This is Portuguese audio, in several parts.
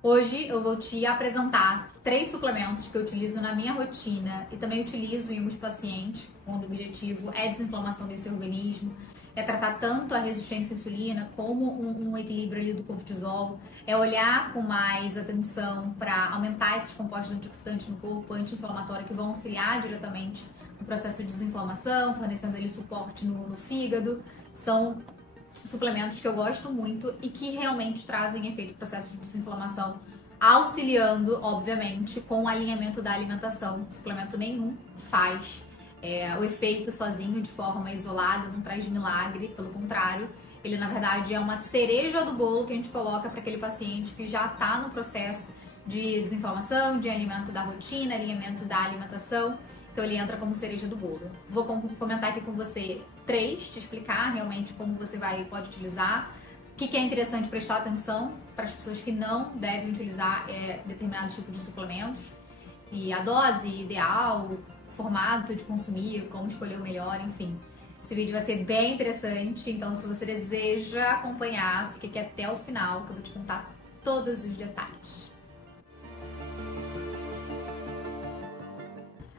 Hoje eu vou te apresentar 3 suplementos que eu utilizo na minha rotina e também utilizo em alguns pacientes, quando o objetivo é desinflamação desse organismo, é tratar tanto a resistência à insulina como um equilíbrio ali do cortisol, é olhar com mais atenção para aumentar esses compostos antioxidantes no corpo, anti-inflamatório, que vão auxiliar diretamente no processo de desinflamação, fornecendo ali suporte no fígado. São suplementos que eu gosto muito e que realmente trazem efeito no processo de desinflamação, auxiliando, obviamente, com o alinhamento da alimentação. Suplemento nenhum faz o efeito sozinho, de forma isolada, não traz milagre, pelo contrário, ele na verdade é uma cereja do bolo que a gente coloca para aquele paciente que já está no processo de desinflamação, de alinhamento da rotina, alinhamento da alimentação. Então ele entra como cereja do bolo. Vou comentar aqui com você 3, te explicar realmente como você pode utilizar, o que é interessante prestar atenção para as pessoas que não devem utilizar determinados tipos de suplementos, e a dose ideal, formato de consumir, como escolher o melhor, enfim. Esse vídeo vai ser bem interessante, então se você deseja acompanhar, fique aqui até o final que eu vou te contar todos os detalhes.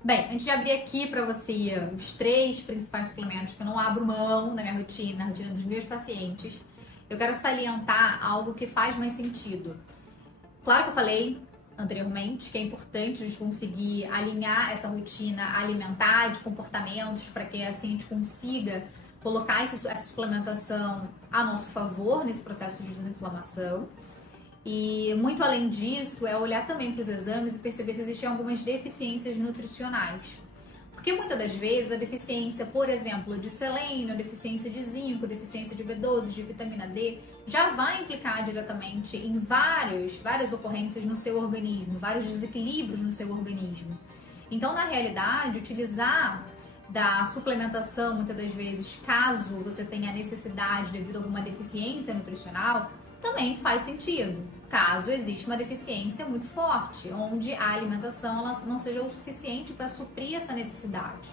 Bem, antes de abrir aqui para você os 3 principais suplementos que eu não abro mão na minha rotina, na rotina dos meus pacientes, eu quero salientar algo que faz mais sentido. Claro que eu falei anteriormente que é importante a gente conseguir alinhar essa rotina alimentar de comportamentos para que assim a gente consiga colocar essa suplementação a nosso favor nesse processo de desinflamação. E muito além disso, é olhar também para os exames e perceber se existem algumas deficiências nutricionais. Porque muitas das vezes a deficiência, por exemplo, de selênio, deficiência de zinco, deficiência de B12, de vitamina D, já vai implicar diretamente em várias ocorrências no seu organismo, vários desequilíbrios no seu organismo. Então, na realidade, utilizar da suplementação, muitas das vezes, caso você tenha necessidade devido a alguma deficiência nutricional, também faz sentido, caso exista uma deficiência muito forte, onde a alimentação ela não seja o suficiente para suprir essa necessidade.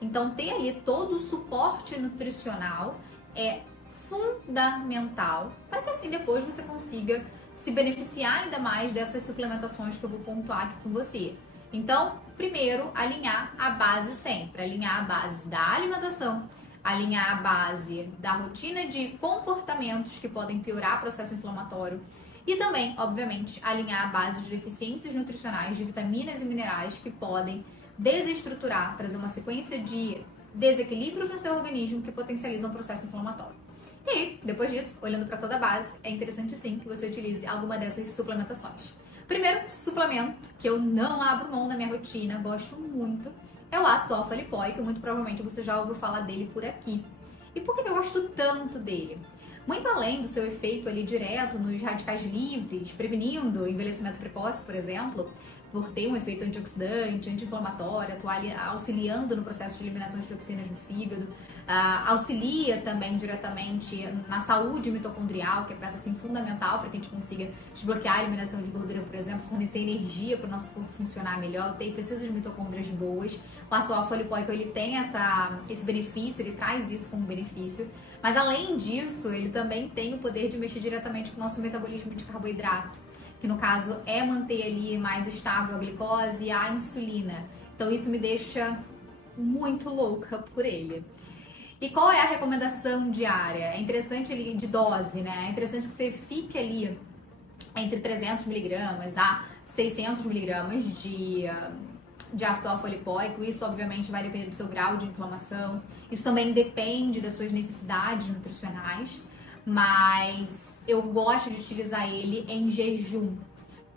Então, ter ali todo o suporte nutricional é fundamental para que assim depois você consiga se beneficiar ainda mais dessas suplementações que eu vou pontuar aqui com você. Então, primeiro, alinhar a base sempre, alinhar a base da alimentação, alinhar a base da rotina de comportamentos que podem piorar o processo inflamatório e também, obviamente, alinhar a base de deficiências nutricionais de vitaminas e minerais que podem desestruturar, trazer uma sequência de desequilíbrios no seu organismo que potencializam o processo inflamatório. E aí, depois disso, olhando para toda a base, é interessante sim que você utilize alguma dessas suplementações. Primeiro suplemento que eu não abro mão na minha rotina, gosto muito, é o ácido alfa-lipoico, muito provavelmente você já ouviu falar dele por aqui. E por que eu gosto tanto dele? Muito além do seu efeito ali direto nos radicais livres, prevenindo o envelhecimento precoce, por exemplo, por ter um efeito antioxidante, anti-inflamatório, auxiliando no processo de eliminação de toxinas no fígado, auxilia também diretamente na saúde mitocondrial, que é peça assim, fundamental para que a gente consiga desbloquear a eliminação de gordura, por exemplo, fornecer energia para o nosso corpo funcionar melhor, ter precisa de mitocôndrias boas. O ácido alfa-lipoico ele tem esse benefício, ele traz isso como benefício, mas além disso, ele também tem o poder de mexer diretamente com o nosso metabolismo de carboidrato, que no caso é manter ali mais estável a glicose e a insulina. Então isso me deixa muito louca por ele. E qual é a recomendação diária? É interessante ali de dose, né? É interessante que você fique ali entre 300 miligramas a 600 miligramas de ácido alfa-lipoico. Isso obviamente vai depender do seu grau de inflamação. Isso também depende das suas necessidades nutricionais, mas eu gosto de utilizar ele em jejum.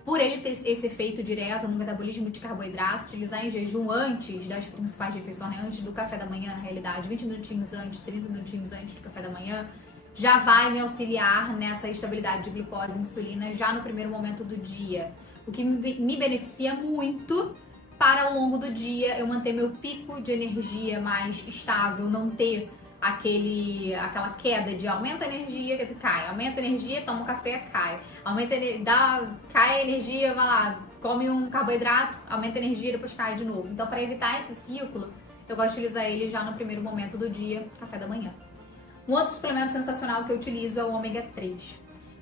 Por ele ter esse efeito direto no metabolismo de carboidrato, utilizar em jejum antes das principais refeições, antes do café da manhã, na realidade, 20 minutinhos antes, 30 minutinhos antes do café da manhã, já vai me auxiliar nessa estabilidade de glicose e insulina já no primeiro momento do dia. O que me beneficia muito para ao longo do dia eu manter meu pico de energia mais estável, não ter aquela queda de aumenta a energia, cai, aumenta a energia, toma um café, cai, cai a energia, vai lá, come um carboidrato, aumenta a energia, depois cai de novo. Então, para evitar esse ciclo, eu gosto de utilizar ele já no primeiro momento do dia, café da manhã. Um outro suplemento sensacional que eu utilizo é o ômega 3.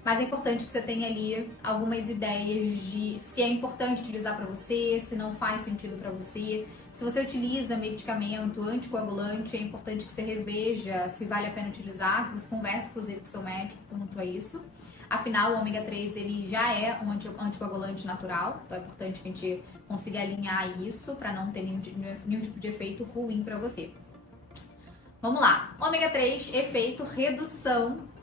mas é importante que você tenha ali algumas ideias de se é importante utilizar para você, se não faz sentido para você. Se você utiliza medicamento anticoagulante, é importante que você reveja se vale a pena utilizar, que você converse, inclusive, com seu médico quanto a isso. Afinal, o ômega 3 ele já é um anticoagulante natural, então é importante que a gente consiga alinhar isso para não ter nenhum tipo de efeito ruim para você. Vamos lá, ômega 3, efeito redução.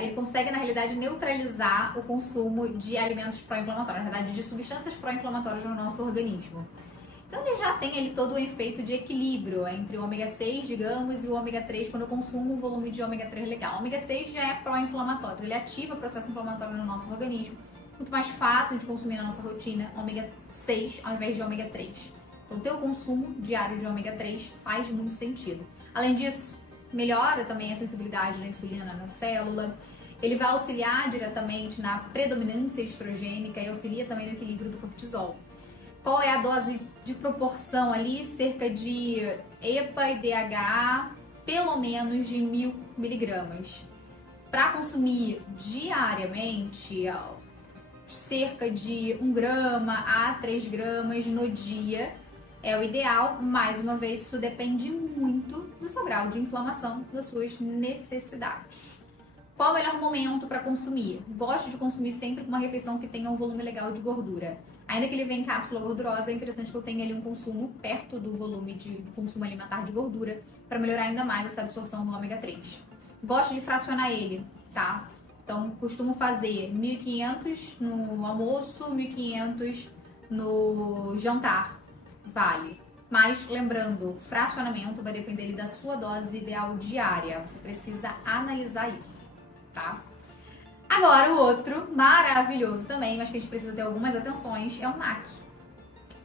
Ele consegue, na realidade, neutralizar o consumo de alimentos pró-inflamatórios, na verdade, de substâncias pró-inflamatórias no nosso organismo. Então ele já tem ali todo o efeito de equilíbrio entre o ômega 6, digamos, e o ômega 3 quando eu consumo um volume de ômega 3 legal. O ômega 6 já é pró-inflamatório, ele ativa o processo inflamatório no nosso organismo. Muito mais fácil de consumir na nossa rotina ômega 6 ao invés de ômega 3. Então ter o consumo diário de ômega 3 faz muito sentido. Além disso, melhora também a sensibilidade da insulina na célula. Ele vai auxiliar diretamente na predominância estrogênica e auxilia também no equilíbrio do cortisol. Qual é a dose de proporção ali? Cerca de EPA e DHA, pelo menos de 1000 miligramas. Para consumir diariamente, cerca de 1 grama a 3 gramas no dia é o ideal. Mais uma vez, isso depende muito do seu grau de inflamação, das suas necessidades. Qual o melhor momento para consumir? Gosto de consumir sempre com uma refeição que tenha um volume legal de gordura. Ainda que ele venha em cápsula gordurosa, é interessante que eu tenha ali um consumo perto do volume de consumo alimentar de gordura para melhorar ainda mais essa absorção do ômega 3. Gosto de fracionar ele, tá? Então, costumo fazer 1.500 no almoço, 1.500 no jantar, vale. Mas, lembrando, fracionamento vai depender da sua dose ideal diária. Você precisa analisar isso, tá? Agora, o outro maravilhoso também, mas que a gente precisa ter algumas atenções, é o NAC.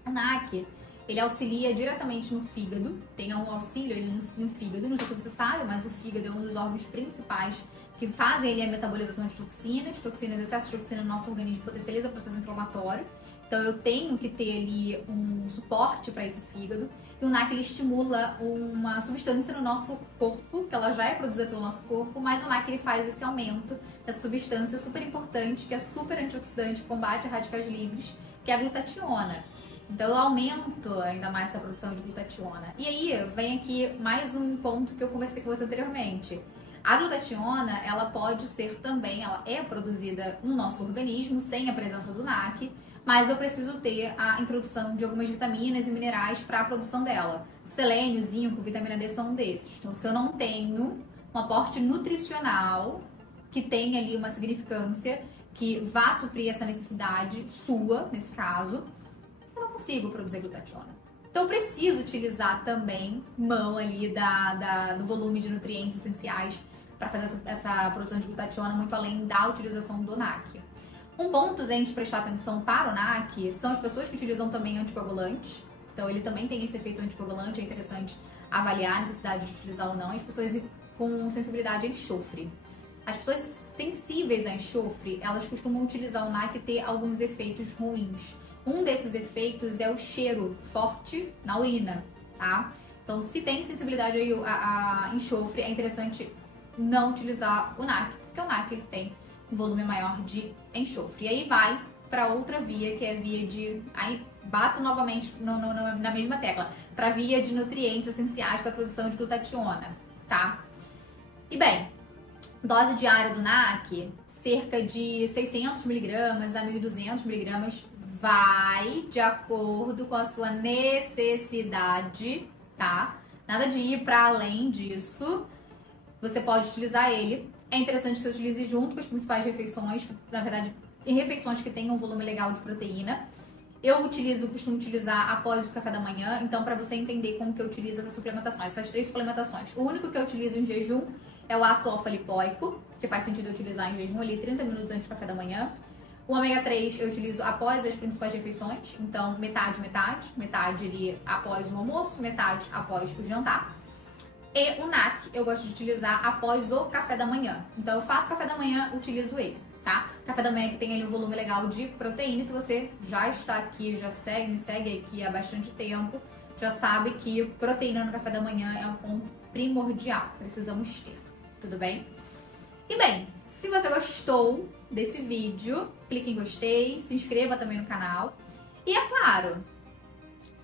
O NAC, ele auxilia diretamente no fígado, tem um auxílio ali no fígado, não sei se você sabe, mas o fígado é um dos órgãos principais que fazem ali a metabolização de toxinas, excesso de toxina no nosso organismo potencializa o processo inflamatório. Então eu tenho que ter ali um suporte para esse fígado. E o NAC ele estimula uma substância no nosso corpo, que ela já é produzida pelo nosso corpo, mas o NAC ele faz esse aumento dessa substância super importante, que é super antioxidante, combate a radicais livres, que é a glutationa. Então eu aumento ainda mais essa produção de glutationa. E aí vem aqui mais um ponto que eu conversei com você anteriormente. A glutationa, ela pode ser também, ela é produzida no nosso organismo sem a presença do NAC, mas eu preciso ter a introdução de algumas vitaminas e minerais para a produção dela. Selênio, zinco, vitamina D são um desses. Então, se eu não tenho um aporte nutricional que tenha ali uma significância, que vá suprir essa necessidade sua, nesse caso, eu não consigo produzir glutationa. Então, eu preciso utilizar também mão ali do volume de nutrientes essenciais para fazer essa produção de glutationa, muito além da utilização do NAC. Um ponto da gente prestar atenção para o NAC são as pessoas que utilizam também anticoagulantes. Então, ele também tem esse efeito anticoagulante, é interessante avaliar a necessidade de utilizar ou não. As pessoas com sensibilidade a enxofre. As pessoas sensíveis a enxofre, elas costumam utilizar o NAC e ter alguns efeitos ruins. Um desses efeitos é o cheiro forte na urina, tá? Então, se tem sensibilidade a enxofre, é interessante não utilizar o NAC, porque o NAC ele tem um volume maior de enxofre. E aí vai para outra via, que é a via de... Aí bato novamente na mesma tecla. Para a via de nutrientes essenciais para a produção de glutationa, tá? E bem, dose diária do NAC, cerca de 600 miligramas a 1.200 miligramas, vai de acordo com a sua necessidade, tá? Nada de ir para além disso. Você pode utilizar ele. É interessante que você utilize junto com as principais refeições, na verdade, em refeições que tenham um volume legal de proteína. Eu costumo utilizar após o café da manhã, então para você entender como que eu utilizo essas suplementações, essas 3 suplementações. O único que eu utilizo em jejum é o ácido alfa-lipoico, que faz sentido eu utilizar em jejum ali 30 minutos antes do café da manhã. O ômega 3 eu utilizo após as principais refeições, então metade ali após o almoço, metade após o jantar. E o NAC eu gosto de utilizar após o café da manhã. Então eu faço café da manhã, utilizo ele, tá? Café da manhã que tem ali um volume legal de proteína. Se você já está aqui, me segue aqui há bastante tempo, já sabe que proteína no café da manhã é um ponto primordial. Precisamos ter, tudo bem? E bem, se você gostou desse vídeo, clique em gostei, se inscreva também no canal. E é claro,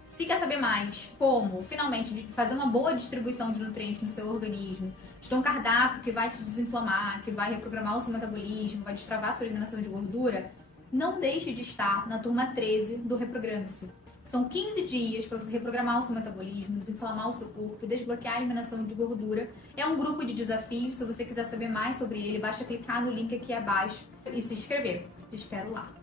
se quer saber mais como, finalmente, fazer uma boa distribuição de nutrientes no seu organismo, de ter um cardápio que vai te desinflamar, que vai reprogramar o seu metabolismo, vai destravar a sua eliminação de gordura, não deixe de estar na turma 13 do Reprograme-se. São 15 dias para você reprogramar o seu metabolismo, desinflamar o seu corpo e desbloquear a eliminação de gordura. É um grupo de desafios, se você quiser saber mais sobre ele, basta clicar no link aqui abaixo e se inscrever. Te espero lá.